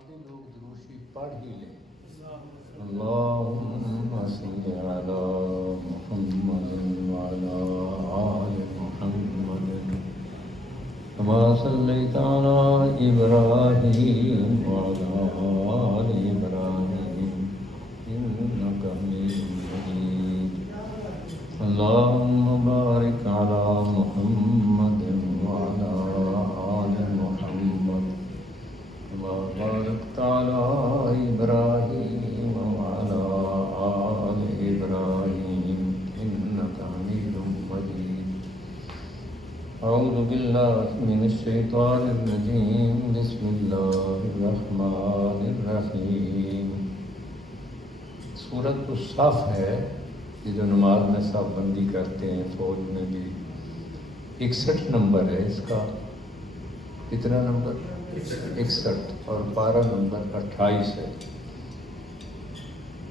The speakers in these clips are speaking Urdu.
باقی لوگ دروشی پڑھ ہی لیں. اللہم صلی علی محمد وعلی آل محمد کما صلیت علی ابراہیم وعلی آل ابراہیم انک حمید مجید. اللہم بارک علی محمد وعلی آل محمد کما بارکت علی ابراہیم وعلی آل ابراہیم انک حمید مجید. اعوذ باللہ من الشیطان الرجیم. بسم اللہ الرحمن الرحیم. سورۃ الصف ہے، یہ جو نماز میں صف بندی کرتے ہیں فوج میں بھی. 61 نمبر ہے اس کا. کتنا نمبر؟ 61. اور پارہ نمبر 28 ہے.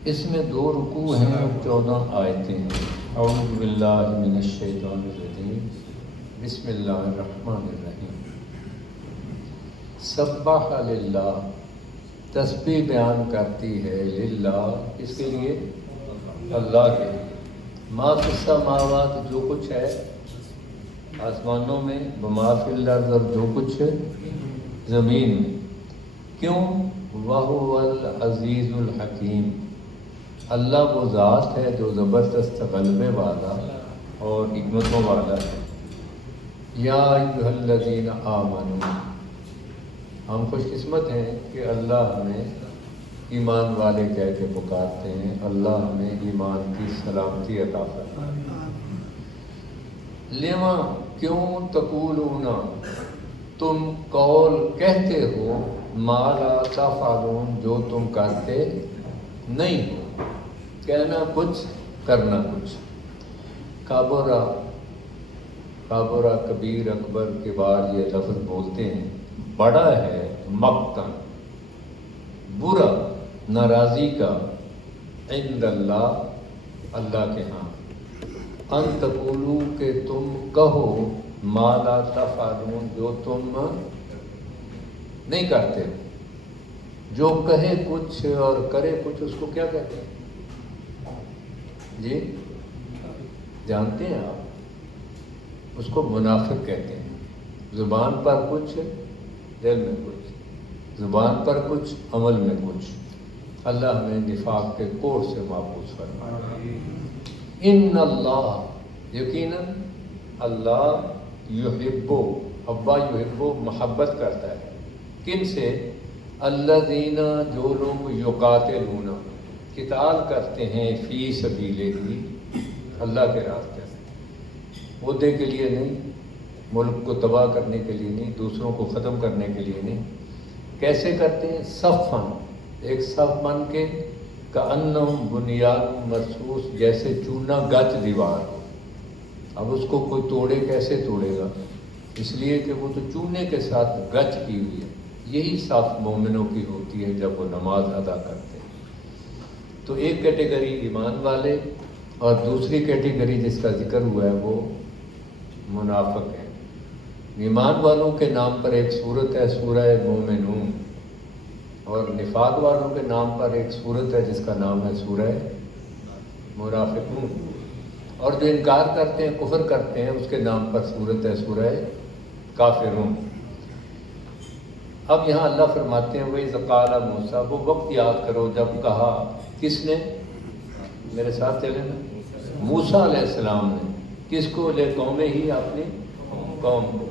اس میں 2 رکوع ہیں اور 14 آیتیں ہیں. اعوذ باللہ من الشیطان الرجیم. بسم اللہ الرحمن الرحیم. سبح للہ، تسبیح بیان کرتی ہے للہ، اس کے لیے اللہ کے. ما فی السماوات، جو کچھ ہے آسمانوں میں، وما فی الارض، اور جو کچھ ہے زمین میں. کیوں؟ وَهُوَ الْعَزِيزُ الْحَكِيمُ، اللہ وہ ذات ہے جو زبردست غلبے والا اور حکمتوں والا ہے. یا ایھا الذین آمنوا، ہم خوش قسمت ہیں کہ اللہ ہمیں ایمان والے کہہ کے پکارتے ہیں. اللہ ہمیں ایمان کی سلامتی عطا فرمائے. لما، کیوں؟ تقولون، تم قول کہتے ہو، ما لا تفعلون، جو تم کرتے نہیں ہو. کہنا کچھ، کرنا کچھ. کابرہ کبیر اکبر کے بعد یہ لفظ بولتے ہیں. بڑا ہے مقتن، برا، ناراضی کا، عند اللہ، اللہ کے ہاں. ان تقولو، کہ تم کہو، ما لا تفعلون، جو تم نہیں کرتے. جو کہے کچھ اور کرے کچھ، اس کو کیا کہتے ہیں جی؟ جانتے ہیں آپ؟ اس کو منافق کہتے ہیں. زبان پر کچھ، دل میں کچھ. زبان پر کچھ، عمل میں کچھ. اللہ ہمیں نفاق کے کوڑ سے محفوظ فرمائے. ان اللہ، یقیناً اللہ، یحبو، حبا یحبو، محبت کرتا ہے. کن سے؟ الذین، جو لوگ یقاتلون، قتال کرتے ہیں، فی سبیلہ، اللہ کے راستے میں. عہدے کے لیے نہیں، ملک کو تباہ کرنے کے لیے نہیں، دوسروں کو ختم کرنے کے لیے نہیں. کیسے کرتے ہیں؟ صفاً، ایک صف بن کے، کأنہم بنیان مرصوص، جیسے چونا گچ دیوار ہو. اب اس کو کوئی توڑے، کیسے توڑے گا؟ اس لیے کہ وہ تو چونے کے ساتھ گچ کی ہوئی ہے. یہی صف مومنوں کی ہوتی ہے جب وہ نماز ادا کرتے ہیں. تو ایک کیٹیگری ایمان والے، اور دوسری کیٹیگری جس کا ذکر ہوا ہے وہ منافق ہے. ایمان والوں کے نام پر ایک سورت ہے، سورہ مومنون، اور نفاق والوں کے نام پر ایک سورت ہے جس کا نام ہے سورہ منافقون. اور جو انکار کرتے ہیں، کفر کرتے ہیں، اس کے نام پر سورت ہے سورہ کافرون. اب یہاں اللہ فرماتے ہیں وَإِذْ قَالَ مُوسیٰ، وہ وقت یاد کرو جب کہا، کس نے؟ میرے ساتھ چلیں نا. موسیٰ علیہ السلام نے. کس کو؟ لے قومے ہی، اپنی قوم کو.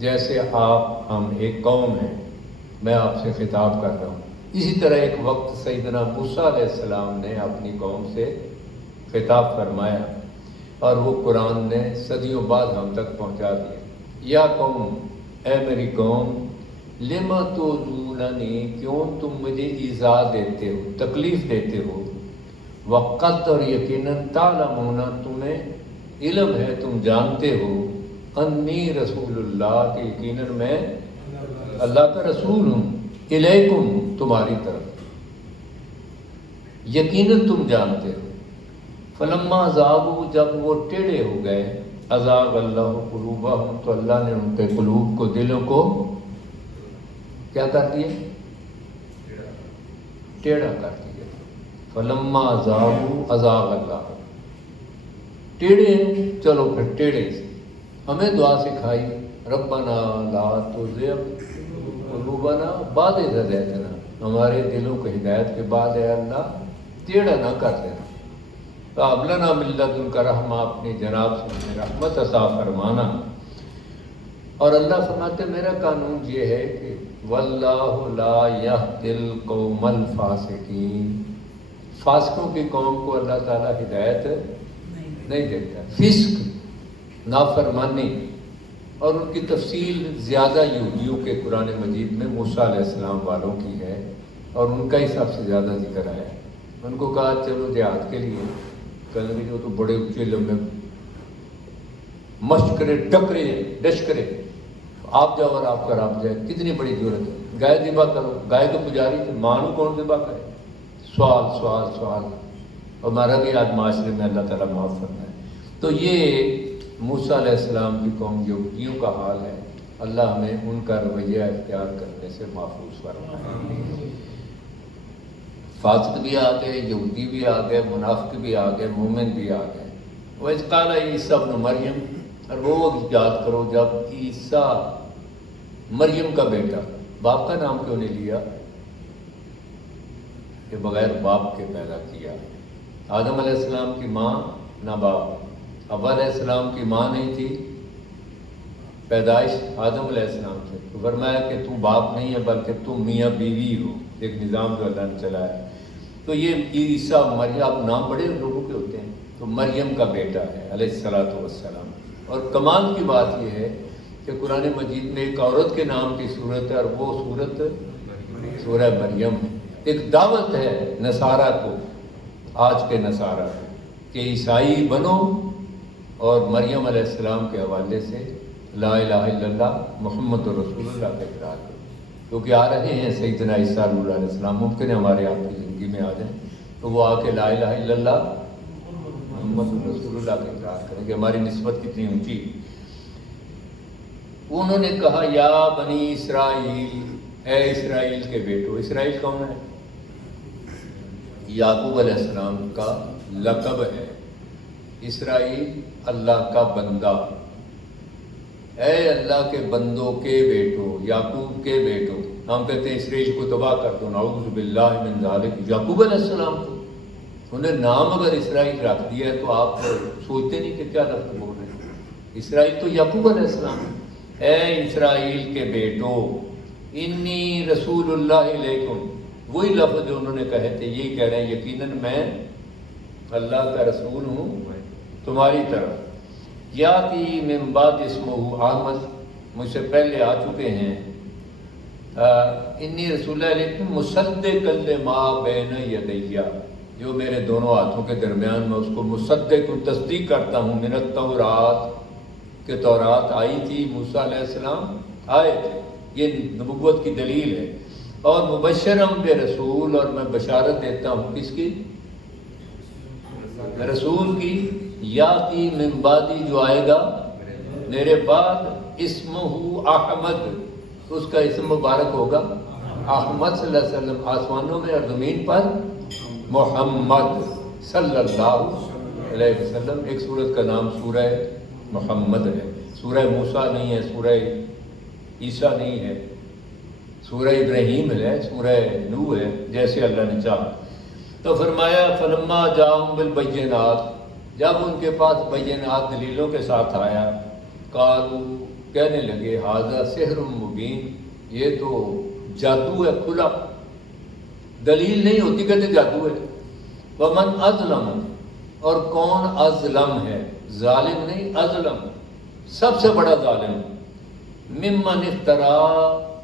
جیسے آپ، ہم ایک قوم ہیں، میں آپ سے خطاب کر رہا ہوں. اسی طرح ایک وقت سیدنا موسیٰ علیہ السلام نے اپنی قوم سے خطاب فرمایا، اور وہ قرآن نے صدیوں بعد ہم تک پہنچا دیا. یا قوم، اے میری قوم، لما تؤذوننی، کیوں تم مجھے ایذا دیتے ہو، تکلیف دیتے ہو. وقت، اور یقیناً، تعلمون، تمہیں علم ہے، تم جانتے ہو، انی رسول اللہ، کہ یقیناً میں اللہ کا رسول ہوں، الیکم، تمہاری طرف. یقیناً تم جانتے ہو. فلما زاغوا، جب وہ ٹیڑھے ہو گئے، ازاغ اللہ قلوبہم، تو اللہ نے ان کے قلوب کو، دلوں کو کیا کر دیا؟ ٹیڑھا کر دیا. فلما زاغوا ازاغ اللہ. ٹیڑھے ہیں چلو پھر ٹیڑھے سے. ہمیں دعا سکھائی ربنا لا تزغ قلوبنا بعد اذ ہدیتنا. ہمارے دلوں کو ہدایت کے بعد اے اللہ ٹیڑھا نہ کر دینا. فہب لنا من لدنک رحمہ. اپنی جناب سے ہمیں رحمت عطا فرمانا. اور اللہ فرماتے میرا قانون یہ ہے کہ واللہ لا یہدی القوم الفاسقین. فاسقوں کی قوم کو اللہ تعالیٰ ہدایت نہیں دیتا. فسق نافرمانی اور ان کی تفصیل زیادہ یہودیوں کے قرآن مجید میں موسیٰ علیہ السلام والوں کی ہے اور ان کا ہی سب سے زیادہ ذکر آیا ہے. ان کو کہا چلو جہاد کے لیے کہیں جو تو بڑے اونچے لمبے مشق کرے ڈکرے ڈش کرے آپ جاؤ اور آپ کا رب جائے. کتنی بڑی ضرورت ہے. گائے ذبح کرو. گائے تو پجاری تھے مانو کون ذبح کرے. سوال سوال سوال. اور ہمارا بھی آج معاشرے میں اللہ تعالیٰ معاف کرنا ہے. تو یہ موسیٰ علیہ السلام کی قوم یہودیوں کا حال ہے. اللہ ہمیں ان کا رویہ اختیار کرنے سے محفوظ فرمائے. فاسق بھی آ گئے, یہودی بھی آ گئے, منافق بھی آ گئے, مومن بھی آ گئے. وَإِذْ قَالَ عِيسَىٰ ابْنُ مَرْيَمَ. اور وہ وقت یاد کرو جب عیسیٰ مریم کا بیٹا. باپ کا نام کیوں نہیں لیا کہ بغیر باپ کے پیدا کیا. آدم علیہ السلام کی ماں نہ باپ. حوا علیہ السلام کی ماں نہیں تھی. پیدائش آدم علیہ السلام سے. تو فرمایا کہ تو باپ نہیں ہے بلکہ تم میاں بیوی ہو. ایک نظام جو اللہ نے چلایا. تو یہ عیسیٰ مریم آپ نام بڑے لوگوں کے ہوتے ہیں. تو مریم کا بیٹا ہے علیہ الصلوۃ والسلام. اور کمال کی بات یہ ہے کہ قرآن مجید میں ایک عورت کے نام کی صورت ہے اور وہ صورت سورہ مریم ہے. ایک دعوت ہے نصارہ کو, آج کے نصارہ کو, کہ عیسائی بنو اور مریم علیہ السلام کے حوالے سے لا الہ الا اللہ محمد رسول اللہ کا اقرار کرو. کیونکہ آ رہے ہیں سیدنا عیسیٰ علیہ السلام. ممکن ہے ہمارے آپ کی زندگی میں آ جائیں تو وہ آ کے لا الہ الا اللہ محمد رسول اللہ کا اقرار کریں کہ ہماری نسبت کتنی اونچی. انہوں نے کہا یا بنی اسرائیل, اے اسرائیل کے بیٹو. اسرائیل کون ہے؟ یعقوب علیہ السلام کا لقب ہے. اسرائیل اللہ کا بندہ. اے اللہ کے بندوں کے بیٹو, یعقوب کے بیٹو. ہم کہتے ہیں اسرائیل کو تباہ کر دو, نعوذ باللہ من ذالک. یعقوب علیہ السلام کو انہیں نام اگر اسرائیل رکھ دیا ہے تو آپ سوچتے نہیں کہ کیا لفظ بول رہے ہیں. اسرائیل تو یعقوب علیہ السلام. اے اسرائیل کے بیٹو انی رسول اللہ علیکم. وہی لفظ جو انہوں نے کہے تھے یہی کہہ رہے ہیں یقیناً میں اللہ کا رسول ہوں تمہاری طرف. یاتی من بعد اسمہ احمد. مجھ سے پہلے آ چکے ہیں. انی رسول اللہ علیکم مصدقا لما بین یدیہ. جو میرے دونوں ہاتھوں کے درمیان میں اس کو مصدق تصدیق کرتا ہوں. من التورات کہ تورات آئی تھی, موسیٰ علیہ السلام آئے تھے. یہ نبوت کی دلیل ہے. اور مبشرم برسول, اور میں بشارت دیتا ہوں کس کی؟ رسول کی. یاتی من بعدی جو آئے گا میرے بعد, اسمہ احمد, اس کا اسم مبارک ہوگا احمد صلی اللہ علیہ وسلم. آسمانوں میں اور زمین پر محمد صلی اللہ علیہ وسلم. ایک سورت کا نام سورہ محمد ہے. سورہ موسیٰ نہیں ہے, سورہ عیسیٰ نہیں ہے, سورہ ابراہیم ہے, سورہ نوح ہے, جیسے اللہ نے چاہا. تو فرمایا فلما جاءہم بالبینات. جب ان کے پاس بینات دلیلوں کے ساتھ آیا, قالوا کہنے لگے ھذا سحر مبین. یہ تو جادو ہے کھلا. دلیل نہیں ہوتی کہتے جادو ہے. ومن اظلم, اور کون اظلم ہے, ظالم نہیں اظلم, سب سے بڑا ظالم. ممن افترا,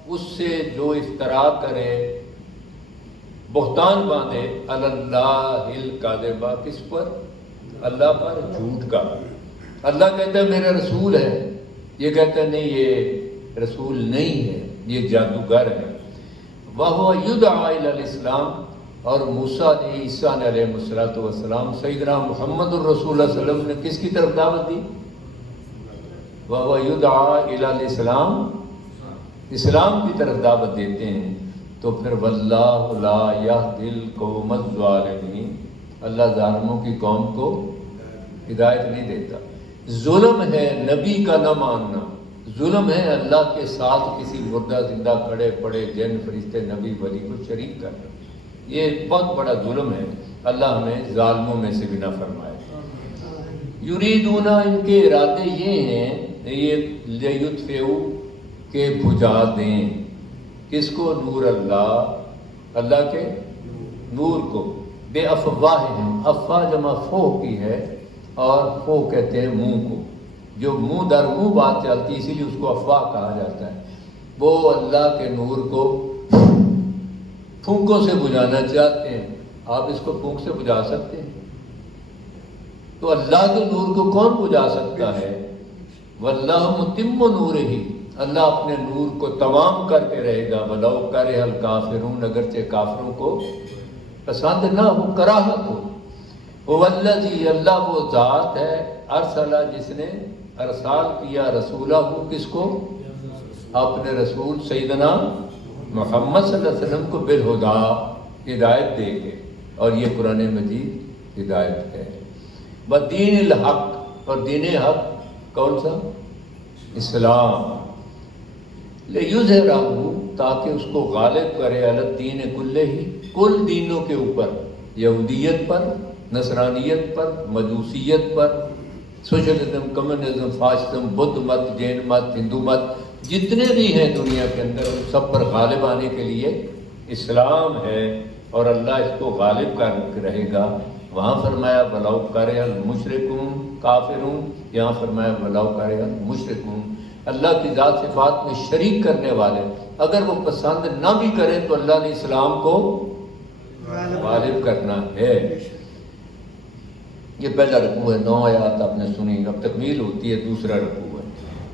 اس سے جو افترا کرے, بہتان باندھے, علی اللہ الکاذب, کس پر؟ اللہ پر جھوٹ کا. اللہ کہتا ہے میرا رسول ہے, یہ کہتا ہے نہیں یہ رسول نہیں ہے, یہ جادوگر ہے. وَهُوَ يُدْعَىٰ إِلَى الْإِسْلَامِ, اور موسیٰ نے عیسیٰ نے علیہ السلام سیدنا محمد الرسول اللہ علیہ وسلم نے کس کی طرف دعوت دی؟ وَهُوَ يُدْعَىٰ إِلَى الْإِسْلَامِ, اسلام کی طرف دعوت دیتے ہیں. تو پھر واللہ لا یہدی القوم الظالمین، اللہ ظالموں کی قوم کو ہدایت نہیں دیتا۔ ظلم ہے نبی کا نہ ماننا، ظلم ہے اللہ کے ساتھ کسی مردہ زندہ کھڑے پڑے جن فرشتے نبی ولی کو شریک کرنا، یہ ایک بہت بڑا ظلم ہے۔ اللہ ہمیں ظالموں میں سے بھی نہ فرمائے۔ یریدون، ان کے ارادے یہ ہیں، یہ لیطفئوا، کہ بجھا دیں کس کو؟ نور اللہ، اللہ کے نور کو، بے افواہہم، افواہ جمع فوہ کی ہے، اور فوہ کہتے ہیں منہ کو، جو منہ در منہ بات چلتی، اسی لیے اس کو افواہ کہا جاتا ہے۔ وہ اللہ کے نور کو پھونکوں سے بجھانا چاہتے ہیں۔ آپ اس کو پھونک سے بجھا سکتے ہیں؟ تو اللہ کے نور کو کون بجھا سکتا ہے؟ واللہ متم نورہ، اللہ اپنے نور کو تمام کر کے رہے گا، ولو کرہ الکافرون، اگرچہ کافروں کو پسند نہ ہو، کراہت ہو۔ والذی، اللہ وہ ذات ہے، ارسلہ، جس نے ارسال کیا، رسولہ ہو، کس کو؟ اپنے رسول سیدنا محمد صلی اللہ علیہ وسلم کو بالہدا، ہدایت دے کے، اور یہ قرآن مجید ہدایت ہے۔ بدین الحق، اور دین حق کون سا؟ اسلام۔ لیظہرہ، تاکہ اس کو غالب کرے، علی الدین کلہ، کل دینوں کے اوپر، یہودیت پر، نصرانیت پر، مجوسیت پر، سوشلزم، کمیونزم، فاشزم، بدھ مت، جین مت، ہندو مت، جتنے بھی ہیں دنیا کے اندر، ان سب پر غالب آنے کے لیے اسلام ہے، اور اللہ اس کو غالب کر رہے گا۔ وہاں فرمایا وَلَوْ كَرِهَ الْمُشْرِكُونَ کافرون، یہاں فرمایا وَلَوْ كَرِهَ الْمُشْرِكُونَ، اللہ کی ذات صفات میں شریک کرنے والے اگر وہ پسند نہ بھی کریں تو اللہ نے اسلام کو غالب کرنا ہے۔ یہ پہلا رکوع ہے، 9 آیات آپ نے سنی، اب تکمیل ہوتی ہے، دوسرا رکوع ہے۔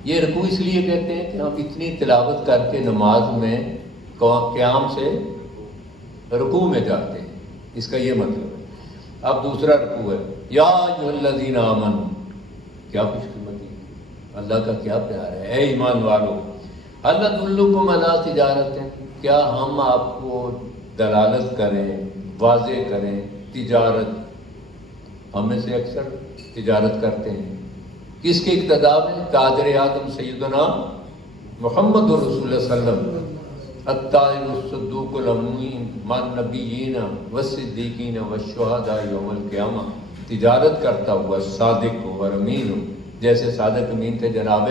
یہ رکوع اس لیے کہتے ہیں کہ ہم اتنی تلاوت کر کے نماز میں قیام سے رکوع میں جاتے ہیں، اس کا یہ مطلب ہے۔ اب دوسرا رکوع ہے، یا ایھا الذین آمنوا، کیا خوش قسمتی، اللہ کا کیا پیار ہے، اے ایمان والو، هل ندلکم علی تجارت، کیا ہم آپ کو دلالت کریں، واضح کریں، تجارت، ہم میں سے اکثر تجارت کرتے ہیں، کس کے اقتداء میں؟ تاجر اعظم سیدنا محمد رسول اللہ صلی اللہ علیہ وسلم، الطاہر الصدوق الامین مع النبیین والصدیقین والشہداء یوم القیامہ، تجارت کرتا ہوا صادق ہو اور امین ہو، جیسے صادق امین تھے جناب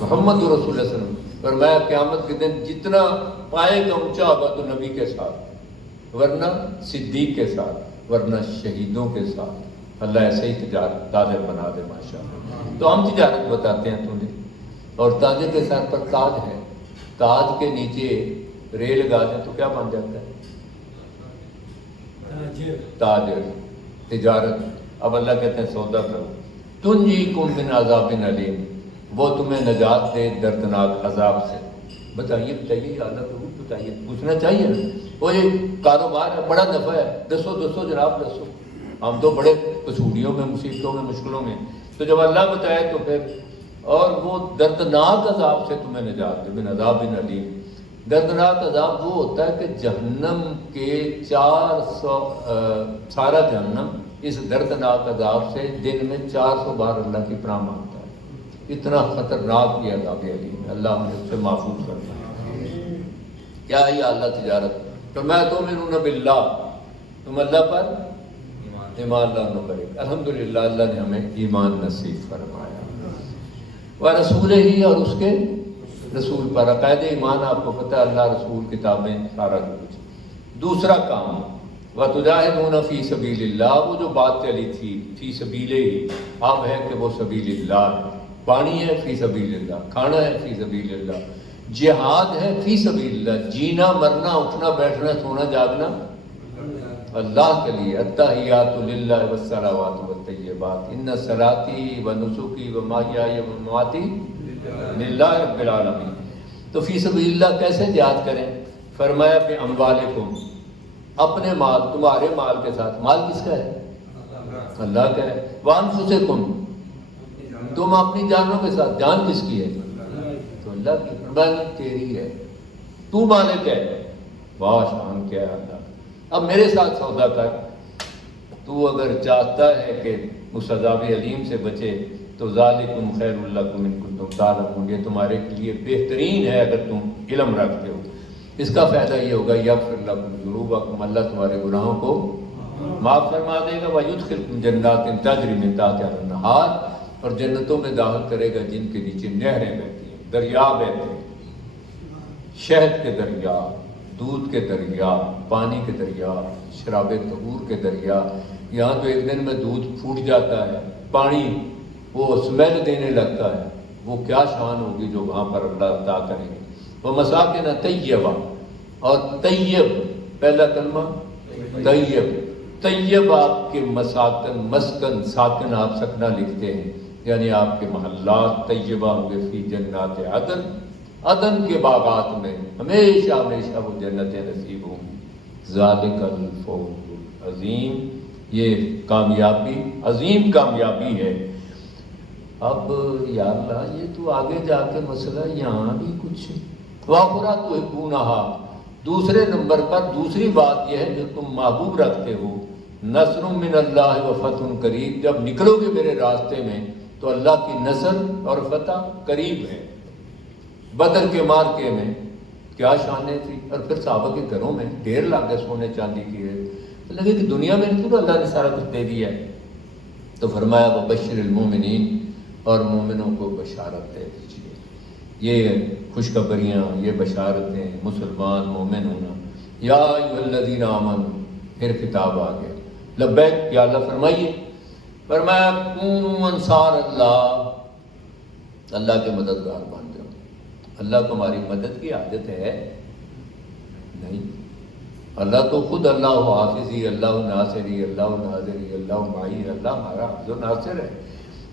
محمد رسول اللہ صلی اللہ علیہ وسلم۔ فرمایا قیامت کے دن جتنا پائے گا اونچا ہوگا تو نبی کے ساتھ، ورنہ صدیق کے ساتھ، ورنہ شہیدوں کے ساتھ۔ اللہ ایسے ہی تجارت تاجر بنا دے ماشاءاللہ۔ تو ہم تجارت بتاتے ہیں تمہیں، اور تاجر کے سر پر تاج ہے، تاج کے نیچے ریل لگا دیں تو کیا بن جاتا ہے؟ تاجر، تجارت۔ اب اللہ کہتے ہیں سودا کرو، تنجیکم من عذاب علیم، وہ تمہیں نجات دے دردناک عذاب سے۔ بتائیے یا اللہ تو بتائیے، پوچھنا چاہیے نا، وہ یہ کاروبار ہے، بڑا نفع ہے، دسو جناب دسو، ہم تو بڑے کسوٹیوں میں، مصیبتوں میں، مشکلوں میں، تو جب اللہ بتائے تو پھر، اور وہ دردناک عذاب سے تمہیں نجات دے، من عذاب علیم۔ دردناک عذاب وہ ہوتا ہے کہ جہنم کے 400 سارا جہنم اس دردناک عذاب سے دن میں 400 بار اللہ کی پناہ مانگتا ہے، اتنا خطرناک یہ عذاب علیم، اللہ ہمیں اس سے محفوظ کرتا ہے۔ کیا ہے یہ اللہ تجارت؟ فرمایا تؤمنون باللہ، تم اللہ پر ایمان لانا کرے۔ الحمدللہ اللہ نے ہمیں ایمان نصیب فرمایا، ورسولہ ہی، اور اس کے رسول پر عقائد ایمان، آپ کو پتہ ہے اللہ، رسول، کتابیں، سارا کچھ۔ دوسرا کام وَتُجَاهِدُونَ فِي سَبِيلِ اللَّهِ، وہ جو بات چلی تھی فی سبیل ہی، اب ہے کہ وہ سبیل اللہ، پانی ہے فی سبیل اللہ، کھانا ہے فی سبیل اللہ، جہاد ہے فی سبیل اللہ، جینا مرنا اٹھنا بیٹھنا سونا جاگنا اللہ کے لیے۔ التحیات للہ والصلوات والطیبات، ان صلاتي ونسکی ومحیای ومماتی للہ رب العالمین۔ تو فی سبیل اللہ کیسے جہاد کریں؟ فرمایا کہ اموالکم، اپنے مال، تمہارے مال کے ساتھ، مال کس کا ہے؟ اللہ کا ہے۔ وانفسکم، تم اپنی جانوں کے ساتھ، جان کس کی ہے؟ تو اللہ کی، فرمایا تیری ہے، تو مالک ہے، واہ شان کیا ہے اللہ کا۔ اب میرے ساتھ سودا کر، تو اگر چاہتا ہے کہ اس عذاب علیم سے بچے تو ذالکم خیر لکم ان کنتم تعلمون، یہ تمہارے لیے بہترین ہے اگر تم علم رکھتے ہو۔ اس کا فائدہ یہ ہوگا یغفر لکم ذنوبکم، اللہ تمہارے گناہوں کو معاف فرما دے گا، ویدخلکم جنات تجری من تحتہا الانہار، اور جنتوں میں داخل کرے گا جن کے نیچے نہریں بہتی ہیں، دریا بہتے ہیں، شہد کے دریا، دودھ کے دریا، پانی کے دریا، شراب طہور کے دریا۔ یہاں تو ایک دن میں دودھ پھوٹ جاتا ہے، پانی وہ اسمیل دینے لگتا ہے، وہ کیا شان ہوگی جو وہاں پر اللہ عطا کریں گے۔ وہ مساکن طیبہ، اور طیب پہلا کلمہ طیب، طیب آپ کے مساکن، مسکن، ساکن آپ سکنہ لکھتے ہیں، یعنی آپ کے محلات طیبہ ہوں گے فی جنات عدن، عدن کے باغات میں ہمیشہ ہمیشہ وہ جنتیں نصیب ہوں گی۔ ذالک الفوز العظیم، یہ کامیابی، عظیم کامیابی ہے۔ اب یا اللہ یہ تو آگے جا کے مسئلہ یہاں بھی کچھ واخرا تحبونہا، دوسرے نمبر پر دوسری بات یہ ہے جو تم محبوب رکھتے ہو، نصر من اللہ و فتح قریب، جب نکلو گے میرے راستے میں تو اللہ کی نصر اور فتح قریب ہے۔ بدر کے مارکے میں کیا شانیں تھی، اور پھر صحابہ کے گھروں میں ڈھیر لاگے سونے چاندی کی ہے، تو لگے کہ دنیا میں تو اللہ نے سارا کچھ دے دیا ہے، تو فرمایا وبشر المومنین، اور مومنوں کو بشارت دے دیجیے۔ یہ خوشخبریاں، یہ بشارتیں، مسلمان مومن ہونا۔ یا ایھا الذین آمنوا، پھر خطاب آ گیا، لبیک یا اللہ فرمائیے، فرمایا کونوا انصار اللہ، اللہ کے مددگار بن جاؤ۔ اللہ کو ہماری مدد کی عادت ہے نہیں، اللہ تو خود اللہ حافظی، اللہ ناصری، اللہ ناظری، اللہ معی، اللہ ہمارا حافظ و ناصر ہے۔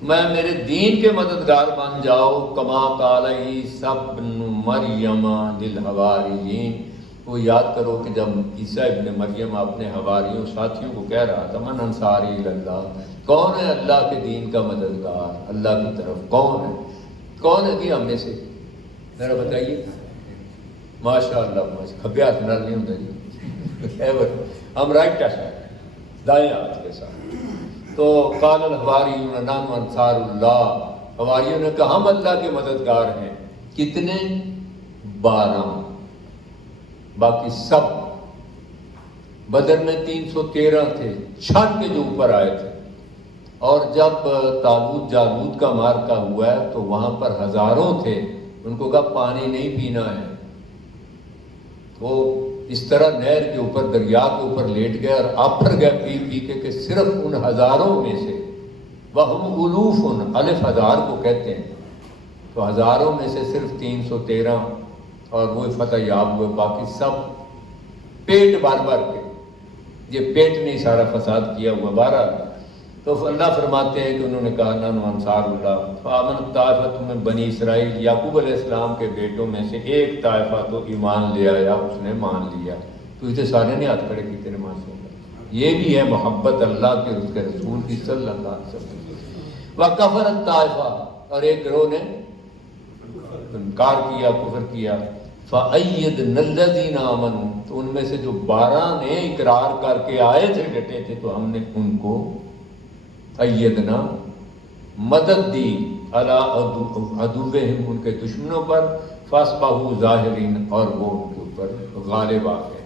میں میرے دین کے مددگار بن جاؤ، کما قال عیسی ابن مریم للحواریین، وہ یاد کرو کہ جب عیسیٰ ابن مریم اپنے حواریوں ساتھیوں کو کہہ رہا تھا من انصاری اللہ، کون ہے اللہ کے دین کا مددگار، اللہ کی طرف کون ہے، کون ہے جی ہم میں سے، ذرا بتائیے۔ ماشاء اللہ، کھبے ہاتھ نال نہیں ہوتا جی، ہم رائٹ سائڈ، دائیں ہاتھ کے ساتھ۔ تو قال الحواریون نحن انصار اللہ، حواریوں نے کہا ہم اللہ کے مددگار ہیں۔ کتنے؟ 12، باقی سب بدر میں 313 تھے، چھن کے جو اوپر آئے تھے، اور جب طالوت جالوت کا مارکا ہوا ہے تو وہاں پر ہزاروں تھے، ان کو کہا پانی نہیں پینا ہے، وہ اس طرح نہر کے اوپر، دریا کے اوپر لیٹ گئے اور آپھر گئے پی پی کے کہ صرف ان ہزاروں میں سے، وَهُمْ أُلُوفٌ، الف ہزار کو کہتے ہیں، تو ہزاروں میں سے صرف 313 اور وہ فتح یاب ہوئے، باقی سب پیٹ بھر بھر کے، یہ پیٹ نے سارا فساد کیا ہوا۔ بہرحال تو اللہ فرماتے ہیں کہ انہوں نے کہا نحن انصار اللہ، فآمنت طائفۃ من بنی اسرائیل، یعقوب علیہ السلام کے بیٹوں میں سے ایک طائفہ تو ایمان لے آیا، اس نے مان لیا، تو اسے سارے نے ہاتھ کھڑے کیتے نماز پڑھ۔ یہ بھی ہے محبت اللہ کے، اس کے رسول کی صلی اللہ علیہ وسلم۔ وکفرت طائفہ، اور ایک گروہ نے انکار کیا، کفر کیا، فأیدنا الذین آمنوا، تو ان میں سے جو 12 نے اقرار کر کے آئے تھے، ڈٹے تھے، تو ہم نے ان کو ایدنا مدد دی، علی عدوہم، ان کے دشمنوں پر، فاصبحوا ظاہرین، اور وہ ان کے اوپر غالب آ گئے۔